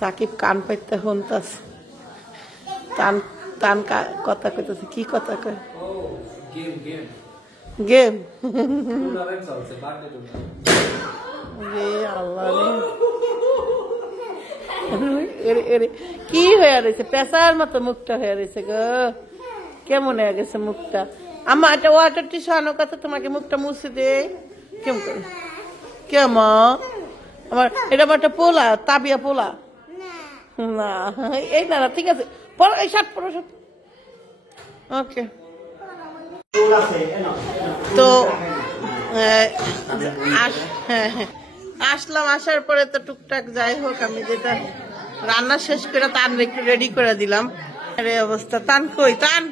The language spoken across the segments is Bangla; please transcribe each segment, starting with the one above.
সাকিব কান পাইতে হনতাস তান তান কথা কইতেছে কি কথা কয় গেম কি হয়ে রয়েছে পেশার মতো মুখটা হয়ে রয়েছে গো কেমন হয়ে গেছে মুখটা আমার একটা ওয়াটার টিস্যু আনো কথা তোমাকে মুখটা মুছে দে কেমন করে কেমন আমার এটা আমার একটা পোলা তাবিয়া পোলা না এই না ঠিক আছে পড়ো এই শার্ট পড়ো সব ওকে তো আসলাম আসার পরে তো টুকটাক যাই হোক আমি যেটা রান্না শেষ করে তান একটু রেডি করে দিলাম আরে অবস্থা তান কই তান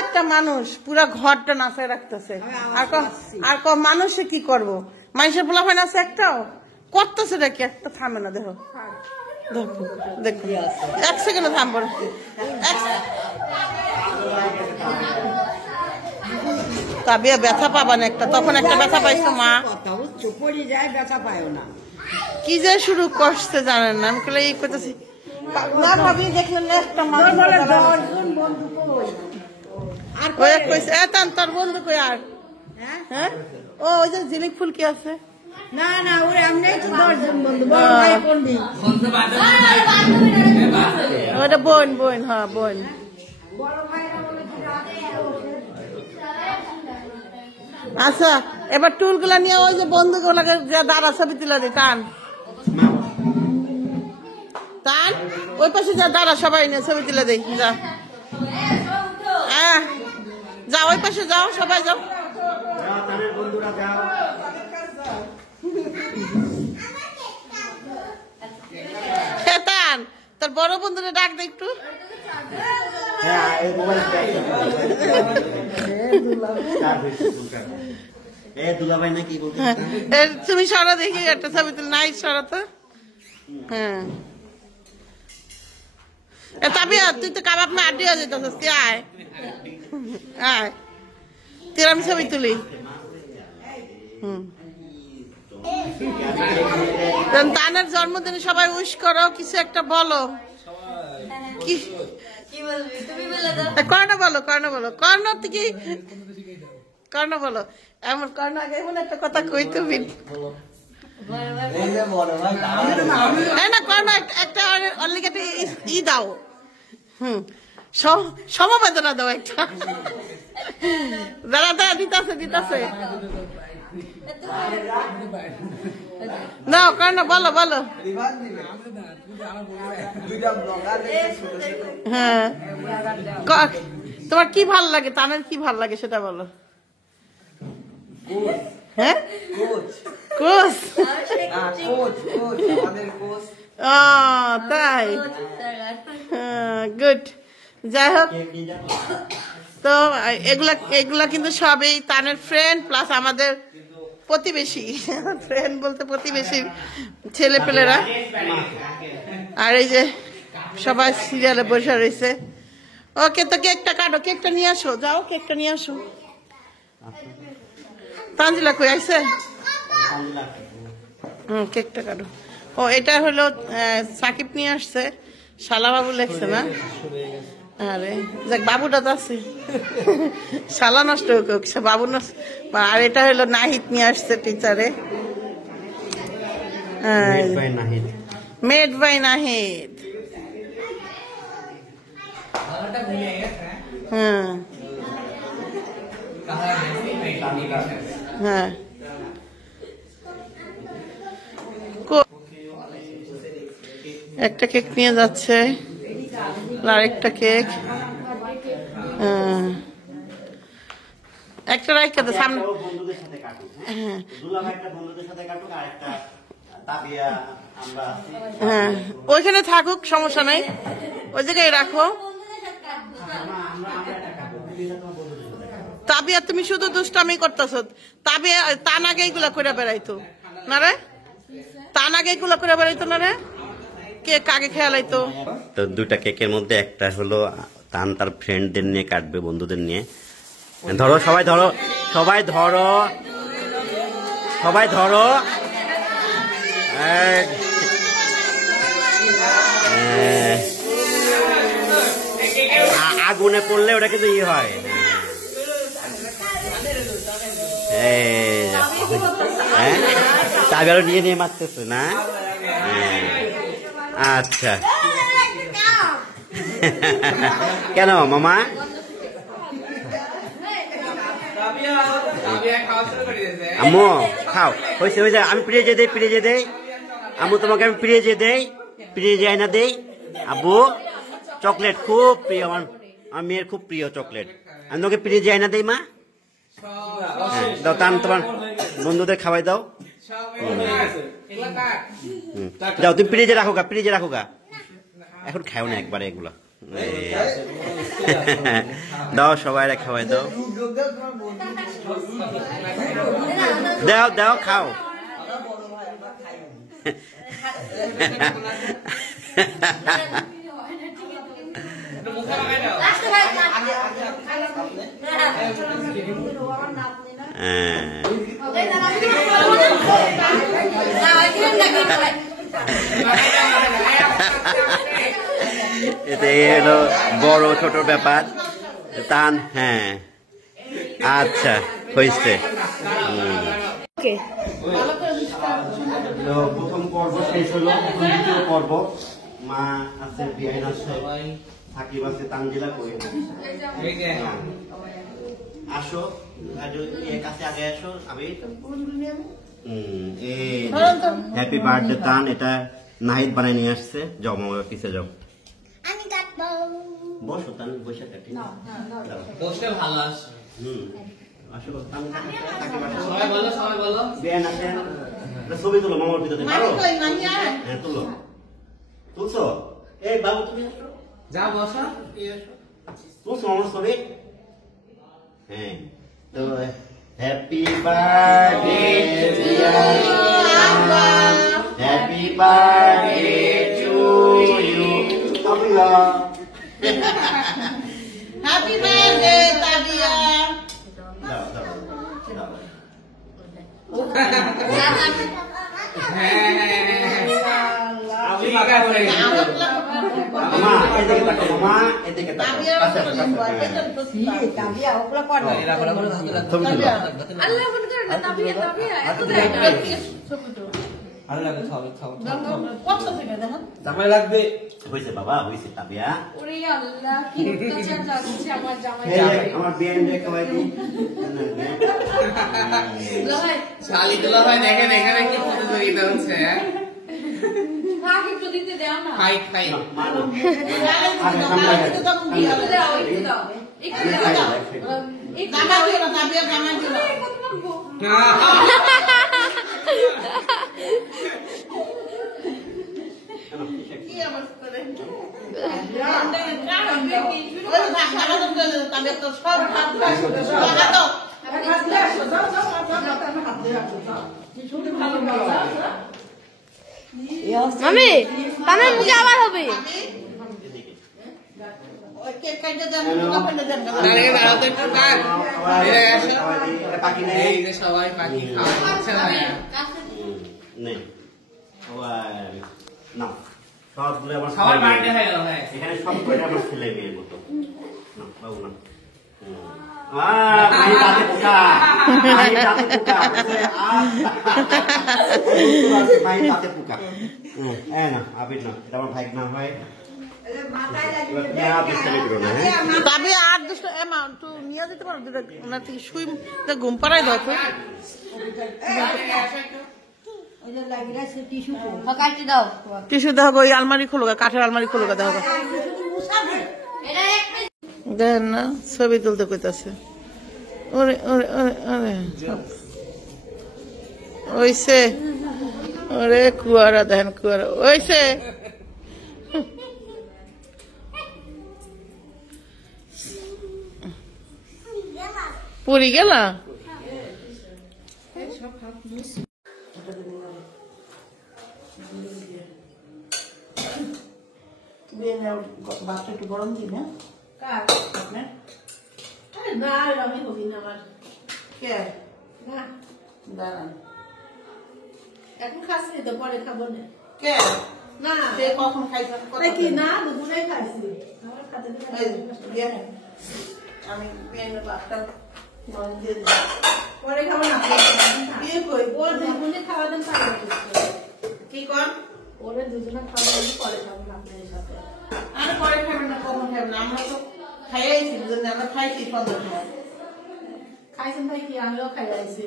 একটা মানুষ পুরা ঘরটা নাচায় রাখতেছে আর মানুষে কি করবো মানুষের পোলা হয় নাচে একটাও করতেছে নাকি একটা থামে না দেখো দেখো এক সেকেন্ড থামবো তাবিয়া ব্যথা পাবান একটা তখন একটা ব্যথা পাইছো মা কি যে শুরু করছে জানেন না আমি কলে এই করতেছি না ভাবি দেখলেন একটা মানুষ তোর বন্ধু কই আর হ্যাঁ ও ওই যে জিলিক ফুল কি আছে না না ওরে আমরাই তো 10 জন বন্ধু ওটা বোন বোন হ্যাঁ বোন আচ্ছা এবার টুলগুলা নিয়ে ওই যে বন্ধুগুলাকে দাঁড়া ছবি তুলে দি টান টান ওই পাশে যা দাঁড়া সবাই নিয়ে ছবি তুলে দিই যা যাও ওই পাশে যাও সবাই যাও তোর বড় বন্ধুরে ডাক দে একটু তুমি সরা দেখি একটা ছবি তুলে নাই সরা তো হ্যাঁ তাবিয়া তুই তো কাবাব না আড্ডি হয়ে যেতেছিস তুই আয় আয় তুই আমি ছবি তুলি তানের জন্মদিনে সবাই উইশ করো কিছু একটা বলো কি কর্ণ বলো কর্ণ বলো কর্ণ থেকে কর্ণ বলো এমন কর্ণ আগে এমন একটা কথা কই তুমি না কর্ণ একটা অলিগেটে ই দাও সমবেদনা দাও একটা দাঁড়া দাঁড়া দিতাছে দিতাছে না কর্ণ বলো বলো হ্যাঁ তোমার কি ভাল লাগে তানের কি ভাল লাগে সেটা বলো হ্যাঁ কোচ তাই গুড যাই হোক তো এগুলা কিন্তু সবই তানের ফ্রেন্ড প্লাস আমাদের প্রতিবেশী ফ্রেন্ড বলতে প্রতিবেশী ছেলে পেলেরা আর এই যে সবাই সিরিয়ালে বসে রয়েছে ওকে তো কেকটা কাটো কেকটা নিয়ে আসো যাও কেকটা নিয়ে আসো তানজিলা কই আইছে কেকটা কাটো ও এটা হলো সাকিব নিয়ে আসছে শালা বাবু লেখছে না আরে যাক বাবুটা তো আছে শালা নষ্ট হোক বাবু নষ্ট আর এটা হলো নাহিদ নিয়ে আসছে টিচারে মেড বাই নাহিদ হ্যাঁ হ্যাঁ একটা কেক নিয়ে যাচ্ছে আরেকটা কেক একটা রাইখা তো সামনে হ্যাঁ ওইখানে থাকুক সমস্যা নাই ওই জায়গায় রাখো তাবিয়া তুমি শুধু দুষ্টামি করতেছ তাবিয়া তান আগে এগুলা করে বেড়াইতো না রে তান আগে এগুলা করে বেড়াইতো না রে কেক আগে খেয়ালাইতো তো দুটা কেকের মধ্যে একটা হলো তান তার ফ্রেন্ডদের নিয়ে কাটবে, বন্ধুদের নিয়ে। ধরো সবাই, ধরো সবাই, ধরো সবাই, ধরো। আগুনে পড়লে ওটা কিন্তু ই হয়। তাবিয়ারও নিয়ে নিয়ে মারতেছে না। আচ্ছা কেন মামা? আম্মু খাও, হয়েছে হয়ে যায়। আমি পিড়িয়ে যেয়ে দেই, পিড়িয়ে যেয়ে দেই। আম্মু তোমাকে আমি পিড়িয়ে যেয়ে দেই, পিড়িয়ে যায় না দেই। আব্বু চকলেট খুব প্রিয় আমার, আমার মেয়ের খুব প্রিয় চকলেট। আমি তোমাকে পিড়িয়ে যায় না দেই মা। হ্যাঁ দাও, টান তোমার বন্ধুদের খাওয়াই দাও। যাও তুমি পিড়িয়ে রাখো গা, পিড়িয়ে রাখো গা। এখন খাও না একবারে এগুলো। দাও সবাই খাওয়াই দাও, দাও দাও খাও। এতে হলো বড় ছোট ব্যাপার টান। হ্যাঁ আচ্ছা হয়েছে। প্রথম পর্ব শেষ হলো, দ্বিতীয় পর্ব। মা আছে, বিআইন আছে, সাকিব আছে, তানজিলা কই আসো, কাছে আগে আসো। আমি হ্যাপি বার্থডে তান, এটা নাহিদ বানাই নিয়ে আসছে। যাও মামা পিছে যাও, বসো তান, বসে থাকি বসলে ভালো আসে। আসো তান, সবাই বলো, সবাই বলো। বিআইন আছে, ছবি তুলো মামার ভিতরে। হ্যাঁ তুলো, তুলছো? এই বাবু তুমি আসো, যা বসো, তুলছো মামার ছবি? হ্যাঁ তো happy birthday happy birthday to you Tabia. Happy birthday Tabia. দাও দাও দাও। মামা এদিকে তাকাও, মামা এদিকে তাকাও। আচ্ছা তাবিয়া ওগুলো কর না। ছবি তুলো। আল্লাহ বলে করে না, তাবিয়া তাবিয়া এত ভালো লাগে ছবি কত থেকে দেখো জামাই লাগবে। হয়েছে বাবা, হয়েছে তাবিয়া। ওরে আল্লাহ কি উত্তেজনা যাচ্ছে আমার জামাই। আমার বিয়ান দেখে ভাই শালি দুলা ভাই দেখেন এখানে কি প্রতিযোগিতা হচ্ছে। কাকে একটু দিতে দাও না। খাই খাই একটু দাও, একটু দাও, একটু দাও। জামা দিও না, তাবিয়া জামা দিও না। কত লাগবো? কি অবস্থা করে ওই ভাষাটা তো তবে তো সব ভাত খাওয়া তো মামি তানের মুখে আবার হবে। ওই কেক কাটতে দেন, কাপড় দেন। আরে দাঁড়াও তো একটু কাট। পাখি নেই, এই যে সবাই পাখি খাওয়াচ্ছে না। নেই না, সবগুলো আমার সবার বার্থডে হয়ে গেল। হ্যাঁ এখানে সব কয়টা আমার ছেলে মেয়ের মতো। না বাবু না, মাহি দাঁতে পোকা, মাহি দাঁতে পোকা, মাহি দাঁতে পোকা। হ্যাঁ না আবির না, এটা আমার ভাই না হয়। তবে আর দুটো এমা তুই নিয়ে যেতে পারো, ওনার থেকে শুই ঘুম পাড়াই দাও তো। টিস্যু দেখো, ওই আলমারি খোলো, কাঠের আলমারি খোলো, দেখো দেন না, ছবি তুলতে কইতাছে। ওরে ওরে ওরে ওরে ওইসে, ওরে কুয়ারা দেখেন, কুয়ারা ওইসে। পড়ি গেলা ভাতটা একটু গরম দিই না। কার না আমি হবি না আমার কে না দাঁড়ান এখন খাসনি তো পরে খাবো না কে না সে কখন খাইছেন কি না দুপুরে খাইছি আমার খাতে আমি পেনের ভাতটা দিয়ে দিই পরে খাবো না দিয়ে কই ওর দুজনে খাওয়া দেন পাই কি কর ওরে দুজনে খাওয়া দেন পরে খাবো না আপনাদের সাথে আর পরে খাবেন না কখন খাবেন না আমরা তো খাইয়াইছি দুজনে আমরা খাইছি সন্ধ্যার সময় খাইছেন ভাই কি আমিও খাইয়াইছি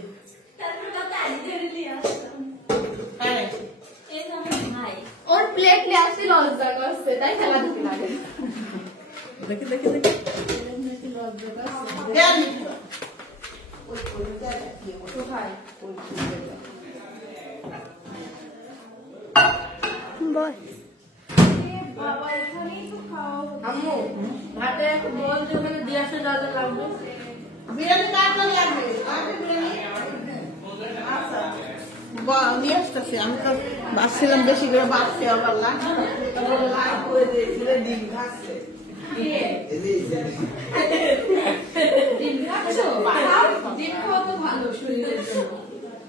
ওর প্লেট নিয়ে আসছি লজ্জা করছে তাই খেলা ঢুকে লাগে দেখি দেখি দেখি লজ্জা করছে আম্মু ভাতে বল যে ওখানে দিয়ে আসে যা যা লাগবে বিরিয়ানি কার লাগবে বিরিয়ানি আচ্ছা নিয়ে আসতেছি আমি তো বাঁচছিলাম বেশি করে বাঁচছি আবার লাগবে ডিম থাকছে ডিম খাওয়া তো ভালো শরীরের জন্য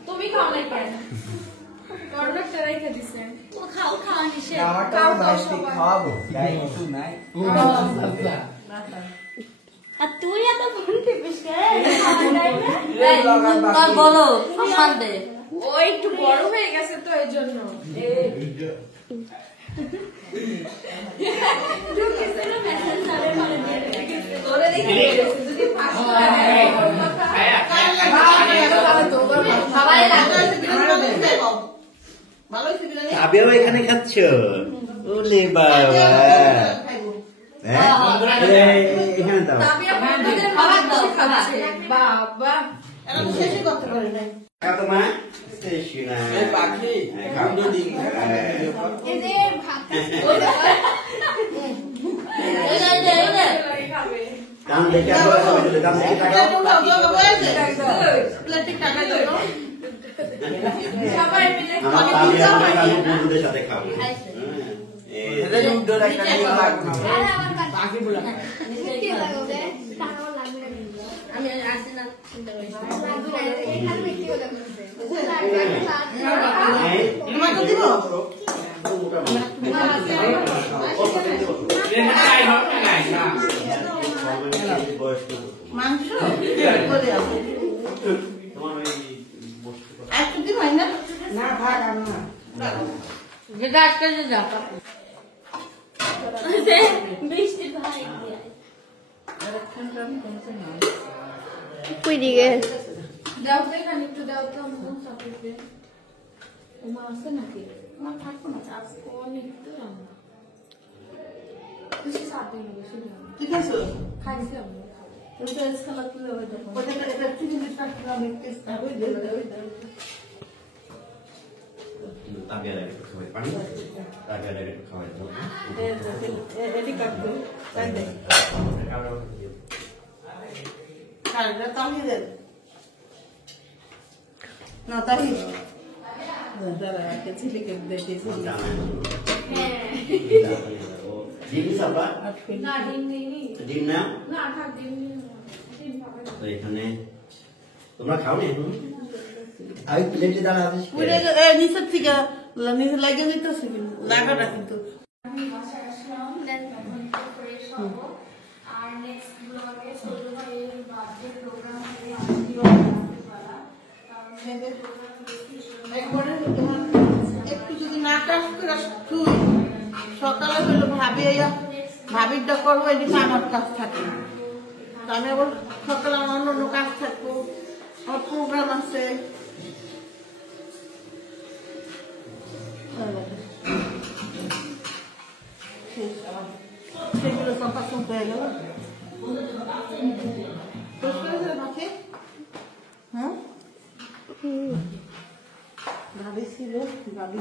তুমি খাও না কেন কন্ডাক্টর রেখে দিছেন ও খাও খাওয়া নিষেধ খাওয়াবো নাই আর তুই এত ফোন টিপিস বলো সন্দেহ ও একটু বড় হয়ে গেছে তো এই জন্য আবিও এখানে খাচ্ছ ওলে বাবা এখানে দাও বাবা শেষই করতে পারি নাই তোমার পাখি দাম দেখে দাম দেখে টাকা আমার বন্ধুদের সাথে খাবো আমি আসি না তোমাকে দিব মাংস একটু দিব না না ভাগ আর না যেটা একটা যে যা বৃষ্টি ভাই কই দিকে দাও তো এখানে একটু দাও তো আমার সাথে ওমা আছে নাকি না থাকবো না আজকে অনেক তো কিছু সাথে নেবে শুনে ঠিক আছে খাইছি আমি তুমি তো এসকালা তুলে হয়ে যাবো ওটা এটা চিনি দিতে আমি টেস্ট করে দেব তাবিয়া লাগে খাওয়াই পানি তাবিয়া লাগে খাওয়াই দাও এডি কাটবো তাই দে কালটা তামিয়ে দে না তাই দাদা কে ছিলি কে দেখে ডিম সাবা না ডিম নেই ডিম না না থাক ডিম নেই ডিম পাবে তো এখানে তোমরা খাও না এখন আমি প্লেটে দাঁড়া আছিস পুরো নিচের থেকে নিচে লাগিয়ে নিতেছি লাগাটা কিন্তু আমি বাসায় আসলাম দেন তখন ফ্রেশ হবো আর নেক্সট ব্লগে ছোট ভাইয়ের বার্থডে প্রোগ্রাম হবে আজকেও রাত্রিবেলা কারণ এদের প্রোগ্রাম বেশি একবারে তোমার একটু যদি না কাজ করে তুই সকালে হলো ভাবিটা করবো এদিকে আমার কাজ থাকে আমি আবার সকালে আমার অন্য অন্য কাজ থাকবো আমার প্রোগ্রাম আছে সেগুলো সম্পর্ক হয়ে গেল হ্যাঁ ভাবি ছিল ভাবি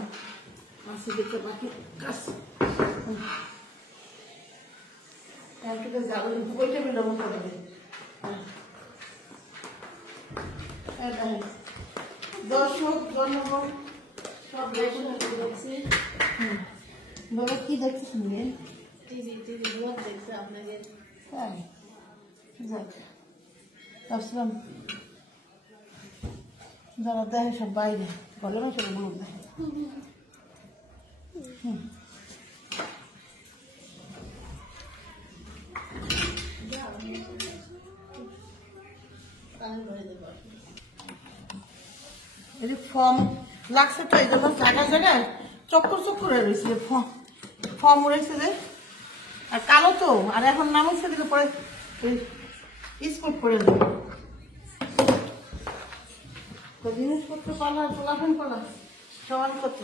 আসি দেখতে বাকি কাজ যাবো ওইটা বেরো মতো হবে দর্শক জনগণ সব দেখছি বলো কি দেখছি শুনলেন টিভি ব্লগ দেখছে আপনাদের তাই যাক ভাবছিলাম যারা দেখে সব বাইরে বলে না সব বলুন না এই ফর্ম লাগছে তো এই জন্য জায়গায় জায়গায় চক্কর চক্কর হয়ে রয়েছে ফর্ম উড়েছে যে আর কালো তো আর এখন নামাইছে দিলে পরে স্কুল করে দেবো জিনিসপত্র পালা চলাফেন পালা সমান করতে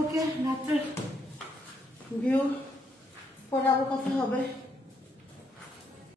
ওকে রাত্রের ভিউ পরে আবার কথা হবে